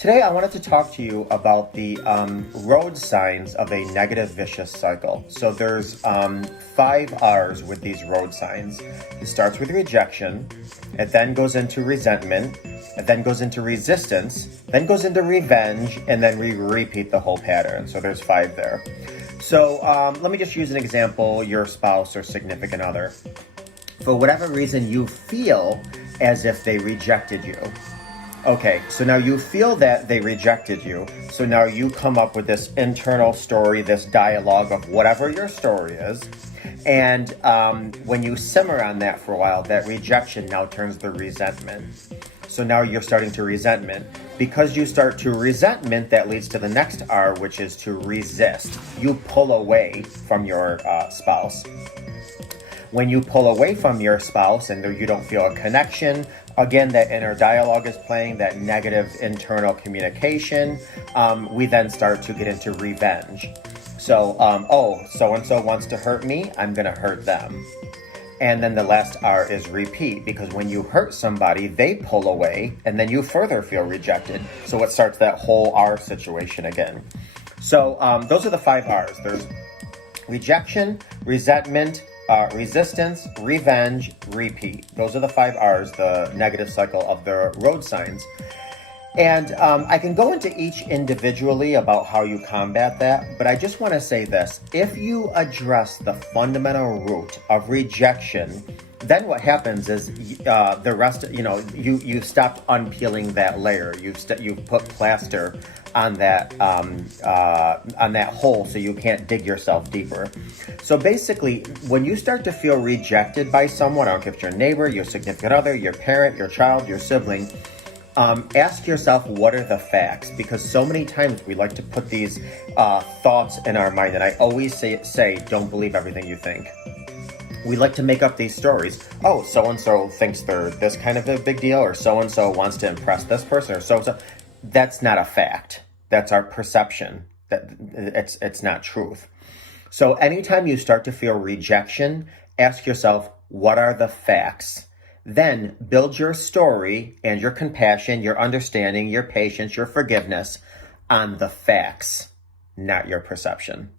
Today, I wanted to talk to you about the road signs of a negative vicious cycle. So there's 5 R's with these road signs. It starts with rejection, it then goes into resentment, it then goes into resistance, then goes into revenge, and then we repeat the whole pattern. So there's 5 there. So let me just use an example, your spouse or significant other. For whatever reason, you feel as if they rejected you. Okay, so now you feel that they rejected you. So now you come up with this internal story, this dialogue of whatever your story is. And when you simmer on that for a while, that rejection now turns to resentment. So now you're starting to resentment. Because you start to resentment, that leads to the next R, which is to resist. You pull away from your spouse. When you pull away from your spouse and you don't feel a connection, again, that inner dialogue is playing, that negative internal communication, we then start to get into revenge. So, so-and-so wants to hurt me, I'm going to hurt them. And then the last R is repeat, because when you hurt somebody, they pull away, and then you further feel rejected. So it starts that whole R situation again. So those are the 5 R's. There's rejection, resentment, resistance, revenge, repeat. Those are the 5 R's, the negative cycle of the road signs. And I can go into each individually about how you combat that, but I just want to say this. If you address the fundamental root of rejection, then what happens is the rest, you've stopped unpeeling that layer. You've put plaster on that hole so you can't dig yourself deeper. So basically, when you start to feel rejected by someone, I don't care if it's your neighbor, your significant other, your parent, your child, your sibling, ask yourself, what are the facts? Because so many times we like to put these thoughts in our mind, and I always say, don't believe everything you think. We like to make up these stories. Oh, so-and-so thinks they're this kind of a big deal, or so-and-so wants to impress this person, or so-and-so. That's not a fact. That's our perception. It's not truth. So anytime you start to feel rejection, ask yourself, what are the facts? Then build your story and your compassion, your understanding, your patience, your forgiveness on the facts, not your perception.